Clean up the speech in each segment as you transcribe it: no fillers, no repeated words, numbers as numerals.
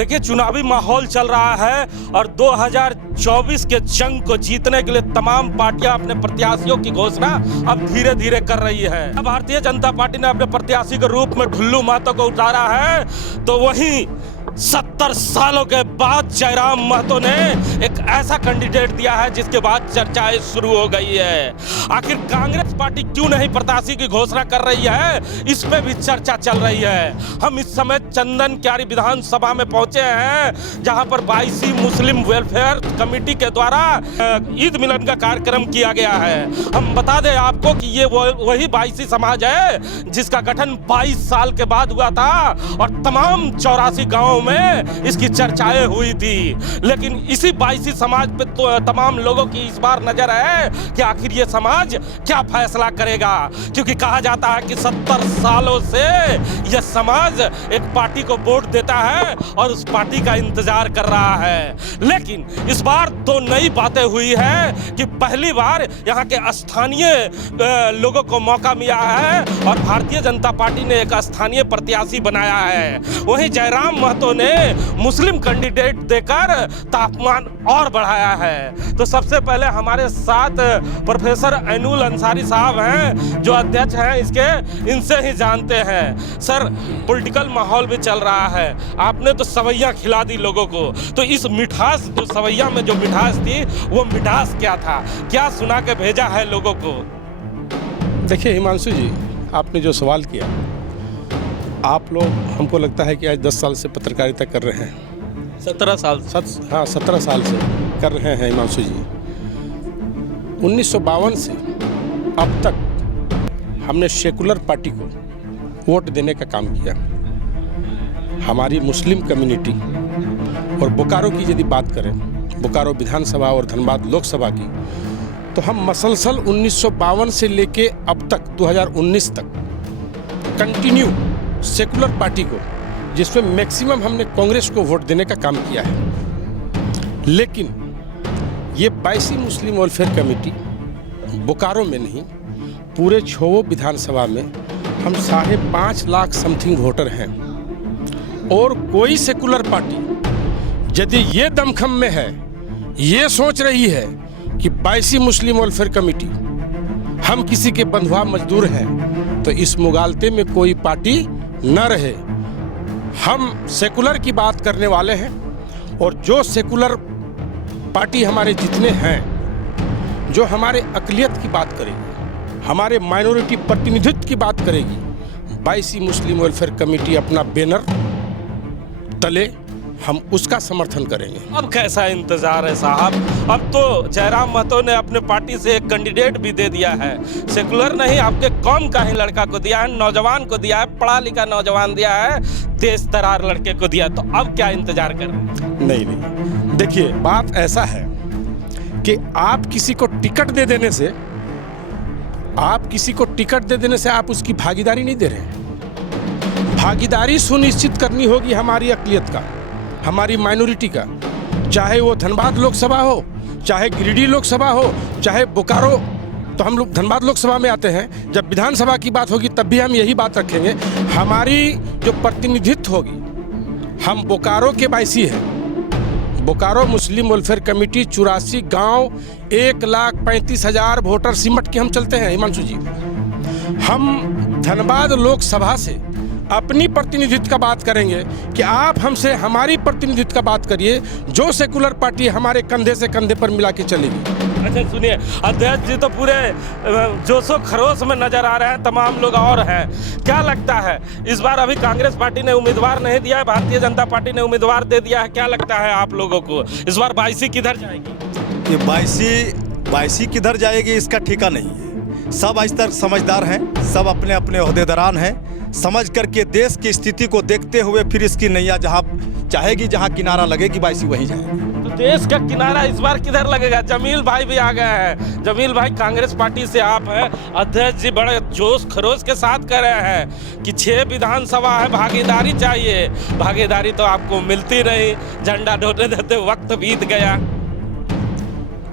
देखिए, चुनावी माहौल चल रहा है और 2024 के जंग को जीतने के लिए तमाम पार्टियां अपने प्रत्याशियों की घोषणा अब धीरे धीरे कर रही है। अब भारतीय जनता पार्टी ने अपने प्रत्याशी के रूप में ढुल्लू महतो को उतारा है, तो वहीं 70 सालों के बाद जयराम महतो ने एक ऐसा कैंडिडेट दिया है जिसके बाद चर्चाएं शुरू हो गई है। आखिर कांग्रेस पार्टी क्यों नहीं प्रत्याशी की घोषणा कर रही है, इस पे भी चर्चा चल रही है। हम इस समय चंदन क्यारी विधानसभा में पहुंचे हैं, जहां पर 22 मुस्लिम वेलफेयर कमेटी के द्वारा ईद मिलन का कार्यक्रम किया गया है। हम बता दें आपको कि ये वही 22 समाज है जिसका गठन 22 साल के बाद हुआ था और तमाम 84 गाँव में इसकी चर्चाएं हुई थी। लेकिन इसी 22 समाज पे तो तमाम लोगों की इस बार नजर है कि आखिर ये समाज क्या फैसला करेगा, क्योंकि कहा जाता है कि 70 सालों से यह समाज एक पार्टी को वोट देता है और उस पार्टी का इंतजार कर रहा है। लेकिन इस बार दो नई बातें हुई है कि पहली बार यहाँ के स्थानीय लोगों को मौका मिला है और भारतीय जनता पार्टी ने एक स्थानीय प्रत्याशी बनाया है। वहीं जयराम महतो ने मुस्लिम कैंडिडेट देकर तापमान और बढ़ाया है। तो सबसे पहले हमारे साथ प्रोफेसर ऐनुल अंसारी साहब हैं, जो अध्यक्ष हैं इसके, इनसे ही जानते हैं। सर, पॉलिटिकल माहौल भी चल रहा है, आपने तो सवैया खिला दी लोगों को, तो इस मिठास, जो सवैया में जो मिठास थी, वो मिठास क्या था, क्या सुना के भेजा है लोगों को? देखिए हिमांशु जी, आपने जो सवाल किया, आप लोग, हमको लगता है कि आज 10 साल से पत्रकारिता कर रहे हैं। 17 साल? हाँ, 17 साल से कर रहे हैं हिमांशु जी। 1952 से अब तक हमने सेकुलर पार्टी को वोट देने का काम किया। हमारी मुस्लिम कम्युनिटी और बोकारो की यदि बात करें, बोकारो विधानसभा और धनबाद लोकसभा की, तो हम मसलसल 1952 से लेके अब तक 2019 तक कंटिन्यू सेकुलर पार्टी को, जिसमें मैक्सिमम हमने कांग्रेस को वोट देने का काम किया है। लेकिन ये 22 मुस्लिम वेलफेयर कमेटी बोकारो में नहीं, पूरे छोवो विधानसभा में हम 5.5 लाख समथिंग वोटर हैं। और कोई सेकुलर पार्टी यदि ये दमखम में है, ये सोच रही है कि 22 मुस्लिम वेलफेयर कमेटी हम किसी के बंधुआ मजदूर हैं, तो इस मुगालते में कोई पार्टी न रहे। हम सेकुलर की बात करने वाले हैं और जो सेकुलर पार्टी हमारे जितने हैं, जो हमारे अक़लियत की बात करेगी, हमारे माइनॉरिटी प्रतिनिधित्व की बात करेगी, 22 मुस्लिम वेलफेयर कमेटी अपना बैनर तले हम उसका समर्थन करेंगे। अब कैसा इंतजार है साहब? अब तो जयराम महतो ने अपने पार्टी से एक कैंडिडेट भी दे दिया है। सेकुलर नहीं, आपके कौम का ही लड़का को दिया है, नौजवान को दिया है, पढ़ा लिखा नौजवान दिया है, तेज तरार लड़के को दिया। तो अब क्या इंतजार कर रहे हैं? नहीं, देखिए बात ऐसा है कि आप किसी को टिकट दे देने से, आप उसकी भागीदारी नहीं दे रहे। भागीदारी सुनिश्चित करनी होगी हमारी अक़लियत का, हमारी माइनॉरिटी का, चाहे वो धनबाद लोकसभा हो, चाहे गिरिडीह लोकसभा हो, चाहे बोकारो। तो हम लोग धनबाद लोकसभा में आते हैं, जब विधानसभा की बात होगी तब भी हम यही बात रखेंगे। हमारी जो प्रतिनिधित्व होगी, हम बोकारो के 22 हैं। बोकारो मुस्लिम वेलफेयर कमेटी 84 गांव, 1,35,000 वोटर सिमट के हम चलते हैं हिमांशु जी। हम धनबाद लोकसभा से अपनी प्रतिनिधित्व का बात करेंगे कि आप हमसे हमारी प्रतिनिधित्व का बात करिए, जो सेकुलर पार्टी हमारे कंधे से कंधे पर मिला के चलेगी। अच्छा सुनिए, अध्यक्ष जी तो पूरे जोशो खरोश में नजर आ रहे हैं, तमाम लोग और हैं। क्या लगता है इस बार अभी कांग्रेस पार्टी ने उम्मीदवार नहीं दिया है, भारतीय जनता पार्टी ने उम्मीदवार दे दिया है, क्या लगता है आप लोगों को इस बार 22 किधर जाएगी? ये 22 किधर जाएगी इसका ठिका नहीं है। सब आज तक समझदार हैं, सब अपने अपने ओहदेदारान हैं, समझ करके देश की स्थिति को देखते हुए फिर इसकी नैया जहाँ चाहेगी, जहाँ किनारा लगेगी, 22 वहीं जाएगी। तो देश का किनारा इस बार किधर लगेगा? जमील भाई भी आ गए हैं। जमील भाई, कांग्रेस पार्टी से आप हैं, अध्यक्ष जी बड़े जोश खरोश के साथ कह रहे हैं कि 6 विधानसभा है, भागीदारी चाहिए। भागीदारी तो आपको मिलती नहीं, झंडा ढोने देते वक्त बीत गया।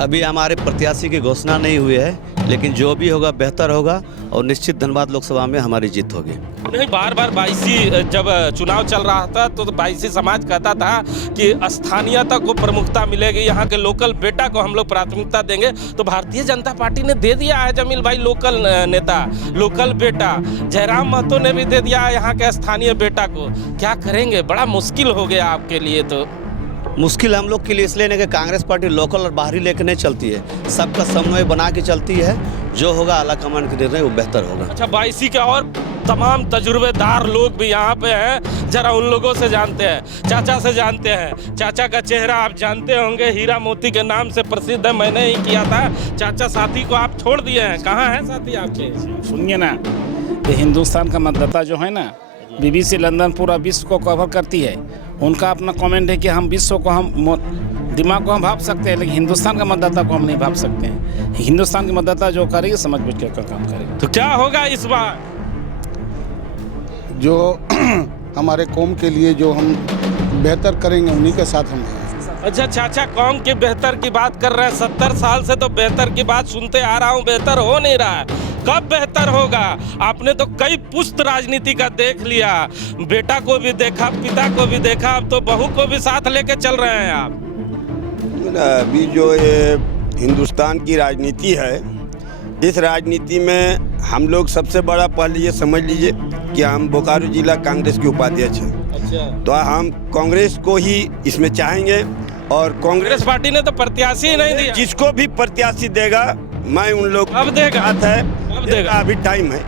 अभी हमारे प्रत्याशी की घोषणा नहीं हुई है, लेकिन जो भी होगा बेहतर होगा और निश्चित धनबाद लोकसभा में हमारी जीत होगी। नहीं, बार बार बाईसी जब चुनाव चल रहा था तो बाईसी समाज कहता था कि स्थानीयता को प्रमुखता मिलेगी, यहाँ के लोकल बेटा को हम लोग प्राथमिकता देंगे। तो भारतीय जनता पार्टी ने दे दिया है जमील भाई लोकल नेता, लोकल बेटा। जयराम महतो ने भी दे दिया है यहाँ के स्थानीय बेटा को। क्या करेंगे? बड़ा मुश्किल हो गया आपके लिए। तो मुश्किल हम लोग के लिए इसलिए नहीं कि कांग्रेस पार्टी लोकल और बाहरी लेकर नहीं चलती है, सबका समन्वय बना के चलती है। जो होगा आला कमान के निर्णय वो बेहतर होगा। अच्छा, बाईसी के और तमाम तजुर्बेदार लोग भी यहाँ पे हैं, जरा उन लोगों से जानते हैं। चाचा से जानते हैं। चाचा का चेहरा आप जानते होंगे, हीरा मोती के नाम से प्रसिद्ध है, मैंने ही किया था। चाचा, साथी को आप छोड़ दिए हैं, कहाँ हैं साथी आपके? सुनिए ना, ये हिंदुस्तान का मतदाता जो है ना, बीबीसी लंदन पूरा विश्व को कवर करती है। उनका अपना कमेंट है कि हम विश्व को, हम दिमाग को हम भाप सकते हैं, लेकिन हिंदुस्तान का मतदाता को हम नहीं भाप सकते हैं। हिंदुस्तान के मतदाता जो करेगी समझ बूझ के काम करेगी। तो क्या होगा इस बार? जो हमारे कौम के लिए जो हम बेहतर करेंगे उन्हीं के साथ हम हैं। अच्छा चाचा, कौम की बेहतर की बात कर रहे हैं। 70 साल से तो बेहतर की बात सुनते आ रहा हूँ, बेहतर हो नहीं रहा है। कब बेहतर होगा? आपने तो कई पुश्त राजनीति का देख लिया, बेटा को भी देखा, पिता को भी देखा, अब तो बहू को भी साथ लेके चल रहे हैं आप। अभी जो ये हिंदुस्तान की राजनीति है, इस राजनीति में हम लोग सबसे बड़ा पहले ये समझ लीजिए कि हम बोकारो जिला कांग्रेस के उपाध्यक्ष हैं। अच्छा, तो हम कांग्रेस को ही इसमें चाहेंगे और कांग्रेस पार्टी ने तो प्रत्याशी ही नहीं दिया। जिसको भी प्रत्याशी देगा मैं उन लोग अब देगा, साथ है। अब देगा। अभी टाइम है,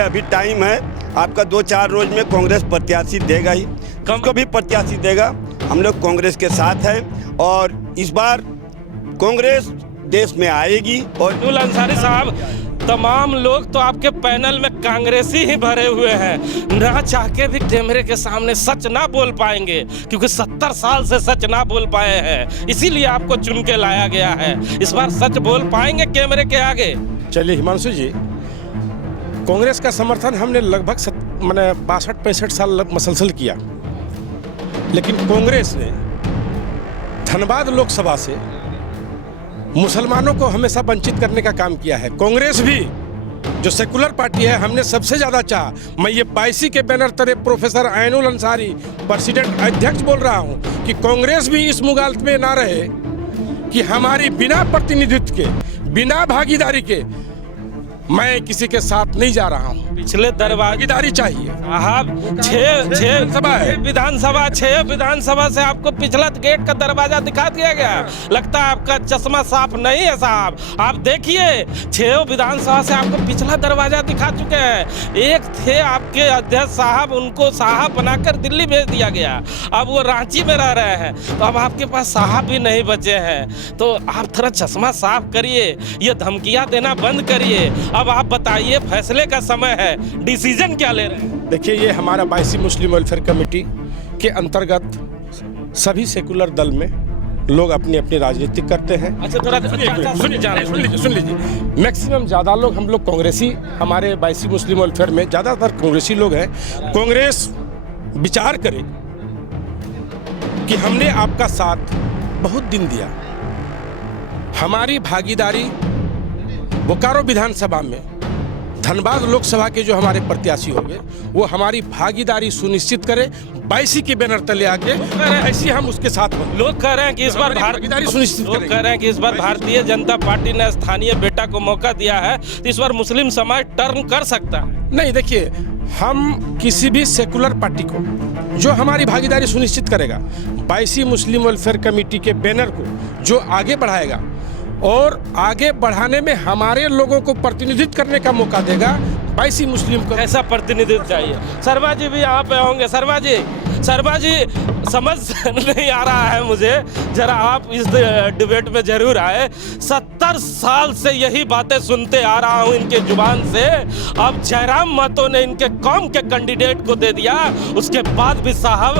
अभी टाइम है। आपका 2-4 रोज में कांग्रेस प्रत्याशी देगा ही, को भी प्रत्याशी देगा। हम लोग कांग्रेस के साथ हैं और इस बार कांग्रेस देश में आएगी। और अब्दुल अंसारी साहब, तमाम लोग तो आपके पैनल में कांग्रेसी ही भरे हुए हैं, ना चाह के भी कैमरे के सामने सच ना बोल पाएंगे, क्योंकि 70 साल से सच ना बोल पाए हैं, इसीलिए आपको चुन के लाया गया है। इस बार सच बोल पाएंगे कैमरे के आगे? चलिए हिमांशु जी, कांग्रेस का समर्थन हमने लगभग 62-65 साल मसलसल किया, लेकिन कांग्रेस ने धनबाद लोकसभा से मुसलमानों को हमेशा वंचित करने का काम किया है। कांग्रेस भी जो सेकुलर पार्टी है, हमने सबसे ज़्यादा चाहा। मैं ये बाईसी के बैनर तले प्रोफेसर ऐनुल अंसारी, प्रेसिडेंट अध्यक्ष बोल रहा हूँ कि कांग्रेस भी इस मुगालत में ना रहे कि हमारी बिना प्रतिनिधित्व के, बिना भागीदारी के मैं किसी के साथ नहीं जा रहा हूँ। पिछले भागीदारी चाहिए। साहब, 6 विधानसभा से आपको पिछला गेट का दरवाजा दिखा दिया गया। लगता है आपका चश्मा साफ नहीं है साहब। आप देखिए, 6 विधानसभा से आपको पिछला दरवाजा दिखा चुके हैं। एक थे आपके अध्यक्ष साहब, उनको साहब बनाकर दिल्ली भेज दिया गया, अब वो रांची में रह रहे हैं, तो अब आपके पास साहब भी नहीं बचे हैं। तो आप थोड़ा चश्मा साफ करिए, ये धमकियाँ देना बंद करिए। अब आप बताइए, फैसले का समय है, डिसीजन क्या ले रहे हैं? देखिए, ये हमारा बाईसी मुस्लिम वेलफेयर कमेटी के अंतर्गत सभी सेकुलर दल में लोग अपनी अपनी राजनीति करते हैं। अच्छा, थोड़ा सुन लीजिए। मैक्सिमम ज़्यादा लोग हम लोग कांग्रेसी, हमारे बाईसी मुस्लिम वेलफेयर में ज़्यादातर कांग्रेसी लोग हैं। कांग्रेस विचार करे कि हमने आपका साथ बहुत दिन दिया, हमारी भागीदारी बोकारो विधानसभा में, धनबाद लोकसभा के जो हमारे प्रत्याशी होंगे वो हमारी भागीदारी सुनिश्चित करें। बाईसी के बैनर तले आके ऐसे हम उसके साथ होंगे। लोग कह रहे हैं कि इस बार भागीदारी सुनिश्चित लोग कह रहे हैं कि इस बार भारतीय जनता पार्टी ने स्थानीय बेटा को मौका दिया है, तो इस बार मुस्लिम समाज टर्न कर सकता है। नहीं, देखिए, हम किसी भी सेकुलर पार्टी को जो हमारी भागीदारी सुनिश्चित करेगा, बाईसी मुस्लिम वेलफेयर कमेटी के बैनर को जो आगे बढ़ाएगा और आगे बढ़ाने में हमारे लोगों को प्रतिनिधित्व करने का मौका देगा, बाईसी मुस्लिम को ऐसा प्रतिनिधित्व चाहिए। शर्मा जी भी यहाँ पे होंगे। शर्मा जी, समझ नहीं आ रहा है मुझे, जरा आप इस डिबेट में जरूर आए। 70 साल से यही बातें सुनते आ रहा हूँ इनके जुबान से। अब जयराम महतो ने इनके कौम के कैंडिडेट को दे दिया, उसके बाद भी साहब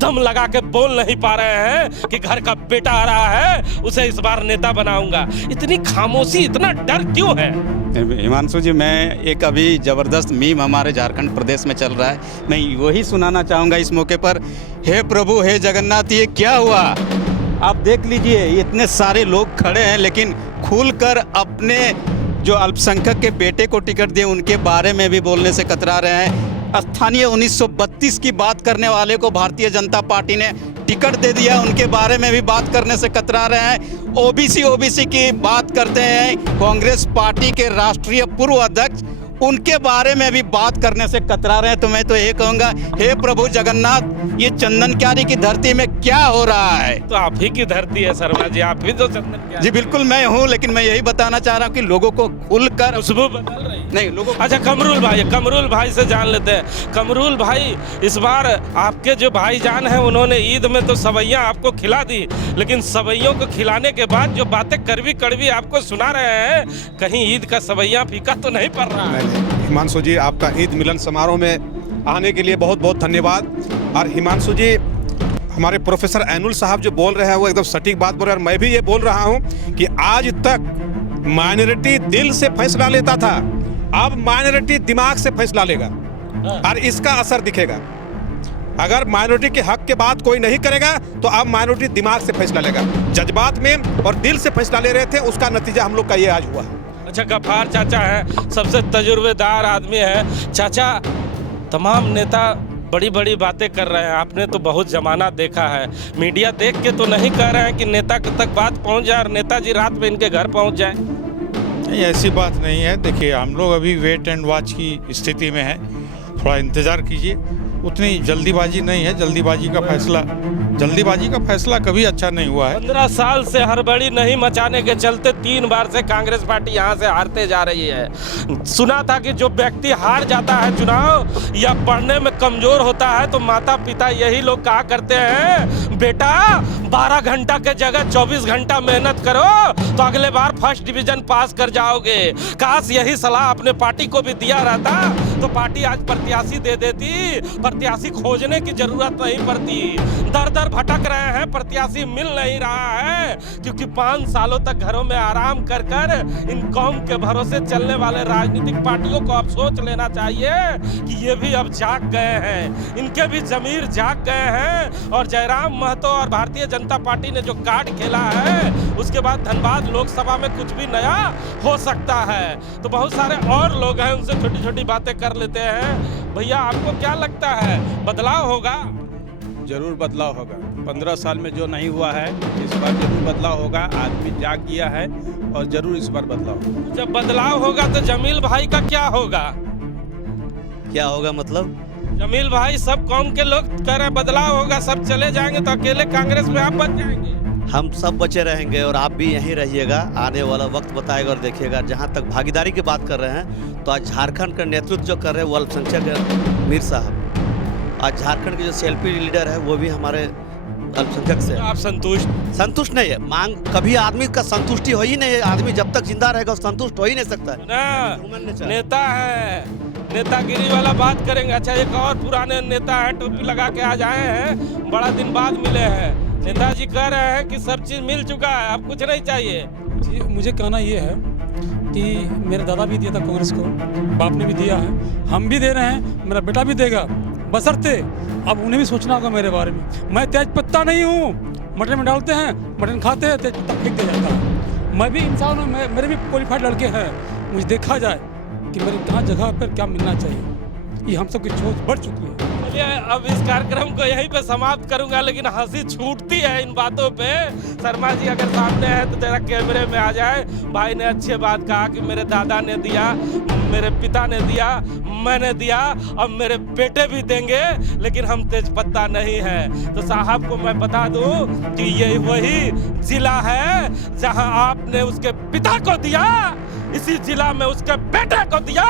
दम लगा के बोल नहीं पा रहे हैं कि घर का बेटा आ रहा है, उसे इस बार नेता बनाऊंगा। इतनी खामोशी, इतना डर क्यों है? हिमांशु जी, मैं एक अभी ज़बरदस्त मीम हमारे झारखंड प्रदेश में चल रहा है, मैं वही सुनाना चाहूँगा इस मौके पर। हे प्रभु, हे जगन्नाथ, ये क्या हुआ? आप देख लीजिए, इतने सारे लोग खड़े हैं, लेकिन खुलकर अपने जो अल्पसंख्यक के बेटे को टिकट दिए उनके बारे में भी बोलने से कतरा रहे हैं। स्थानीय 1932 की बात करने वाले को भारतीय जनता पार्टी ने टिकट दे दिया, उनके बारे में भी बात करने से कतरा रहे हैं। ओबीसी की बात करते हैं, कांग्रेस पार्टी के राष्ट्रीय पूर्व अध्यक्ष, उनके बारे में भी बात करने से कतरा रहे हैं। तो मैं तो ये कहूँगा, हे प्रभु जगन्नाथ, ये चंदन क्यारी की धरती में क्या हो रहा है? तो आप ही की धरती है शर्मा जी, आप ही तो चंदन क्यारी। जी बिल्कुल मैं हूँ, लेकिन मैं यही बताना चाह रहा हूँ कि लोगों को खुलकर खुशबू बदल रही है। नहीं लोगों अच्छा, कमरुल भाई से जान लेते हैं। कमरुल भाई, इस बार आपके जो भाईजान हैं उन्होंने ईद में तो सवैयाँ आपको खिला दी, लेकिन सवैयों को खिलाने के बाद जो बातें कड़वी कड़वी आपको सुना रहे हैं, कहीं ईद का सवैया फीका तो नहीं पड़ रहा है? हिमांशु जी, आपका ईद मिलन समारोह में आने के लिए बहुत बहुत धन्यवाद। और हिमांशु जी, हमारे प्रोफेसर एनुल साहब जो बोल रहे हैं वो एकदम सटीक बात बोल रहे हैं, और मैं भी ये बोल रहा हूँ कि आज तक माइनॉरिटी दिल से फैसला लेता था, अब माइनॉरिटी दिमाग से फैसला लेगा और इसका असर दिखेगा। अगर माइनॉरिटी के हक के बात कोई नहीं करेगा तो अब माइनॉरिटी दिमाग से फैसला लेगा। जज्बात में और दिल से फैसला ले रहे थे, उसका नतीजा हम लोग का ये आज हुआ। अच्छा, गफ्फार चाचा है, सबसे तजुर्बेदार आदमी है। चाचा, तमाम नेता बड़ी बड़ी बातें कर रहे हैं, आपने तो बहुत जमाना देखा है। मीडिया देख के तो नहीं कह रहे हैं कि नेता तक बात पहुंच जाए और नेताजी रात में इनके घर पहुंच जाए? नहीं, ऐसी बात नहीं है। देखिए, हम लोग अभी वेट एंड वॉच की स्थिति में हैं, थोड़ा इंतज़ार कीजिए। उतनी जल्दीबाजी नहीं है, जल्दीबाजी का फैसला कभी अच्छा नहीं हुआ है। 15 साल से हड़बड़ी नहीं मचाने के चलते 3 बार से कांग्रेस पार्टी यहाँ से हारते जा रही है। सुना था कि जो व्यक्ति हार जाता है चुनाव या पढ़ने में कमजोर होता है तो माता पिता यही लोग कहा करते हैं, बेटा 12 घंटा के जगह 24 घंटा मेहनत करो तो अगले बार फर्स्ट डिवीजन पास कर जाओगे। काश यही सलाह अपने पार्टी को भी दिया रहता तो पार्टी आज प्रत्याशी दे देती, प्रत्याशी खोजने की जरूरत नहीं पड़ती। दर दर भटक रहे हैं, प्रत्याशी मिल नहीं रहा है, क्योंकि 5 सालों तक घरों में आराम कर कर इन कौम के भरोसे चलने वाले राजनीतिक पार्टियों को अब सोच लेना चाहिए कि ये भी अब जाग गए हैं, इनके भी जमीर जाग गए हैं। और जयराम महतो और भारतीय जनता पार्टी ने जो कार्ड खेला है, उसके बाद धनबाद लोकसभा में कुछ भी नया हो सकता है। तो बहुत सारे और लोग हैं, उनसे छोटी छोटी बातें कर लेते हैं। भैया, आपको क्या लगता है, बदलाव होगा? जरूर बदलाव होगा। 15 साल में जो नहीं हुआ है, इस बार जरूर बदलाव होगा। आदमी जाग गया है और जरूर इस बार बदलाव होगा। जब बदलाव होगा तो जमील भाई का क्या होगा? क्या होगा मतलब? जमील भाई, सब कौम के लोग कह रहे हैं बदलाव होगा, सब चले जाएंगे तो अकेले कांग्रेस में आप बच जाएंगे। हम सब बचे रहेंगे और आप भी यहीं रहिएगा, आने वाला वक्त बताएगा और देखिएगा। जहाँ तक भागीदारी की बात कर रहे हैं, तो आज झारखंड का नेतृत्व जो कर रहे हैं वो अल्पसंख्यक है, मीर साहब। आज झारखंड के जो सेल्फी लीडर है वो भी हमारे अल्पसंख्यक से। आप संतुष्ट नहीं है। मांग कभी आदमी का संतुष्टि हो ही नहीं है। आदमी जब तक जिंदा रहेगा संतुष्ट हो ही नहीं सकता है ना। नेता है, नेतागिरी वाला बात करेंगे। अच्छा, एक और पुराने नेता है, टोपी लगा के आज आए हैं, बड़ा दिन बाद मिले हैं। नेताजी कह रहे हैं कि सब चीज मिल चुका है, अब कुछ नहीं चाहिए। जी, मुझे कहना ये है कि मेरे दादा भी दिया था कांग्रेस को, बाप ने भी दिया है, हम भी दे रहे हैं, मेरा बेटा भी देगा, बशर्ते अब उन्हें भी सोचना होगा मेरे बारे में। मैं तेज पत्ता नहीं हूँ, मटन में डालते हैं, मटन खाते हैं, तेज पत्ता फेंक दिया जाता है। मैं भी इंसान हूँ, मेरे भी क्वालिफाइड लड़के हैं। मुझे देखा जाए कि मेरी कहाँ जगह पर क्या मिलना चाहिए, ये हम सब की सोच बढ़ चुकी है। अब इस कार्यक्रम को यहीं पे समाप्त करूंगा, लेकिन हंसी छूटती है इन बातों पे। शर्मा जी अगर सामने है तो तेरा कैमरे में आ जाए। भाई ने अच्छी बात कहा कि मेरे दादा ने दिया, मेरे पिता ने दिया, मैंने दिया, अब मेरे बेटे भी देंगे, लेकिन हम तेज पत्ता नहीं हैं। तो साहब को मैं बता दूं कि ये वही जिला है जहां आपने उसके पिता को दिया, इसी जिला में उसके बेटे को दिया,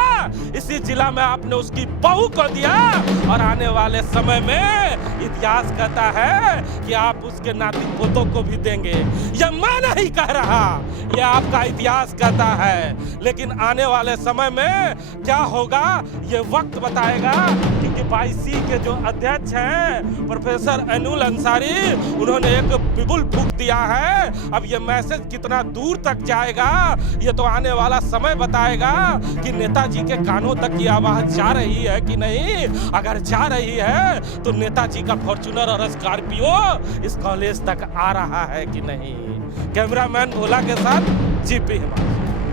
इसी जिला में आपने उसकी बहू को दिया, और आने वाले समय में इतिहास कहता है कि आप उसके नाती पोतों को भी देंगे। यह मैं नहीं कह रहा, यह आपका इतिहास कहता है। लेकिन आने वाले समय में क्या होगा ये वक्त बताएगा, क्योंकि 22C के जो अध्यक्ष हैं प्रोफेसर एनुल अंसारी, उन्होंने एक बिगुल फूंक दिया है। अब ये मैसेज कितना दूर तक जाएगा ये तो आने वाला समय बताएगा कि नेताजी के कानों तक ये आवाज जा रही है कि नहीं। अगर जा रही है तो नेताजी का फॉर्च्यूनर और स्कॉर्पियो इस कॉलेज तक आ रहा है कि नहीं। कैमरामैन भोला के साथ जीपी हिमाचल।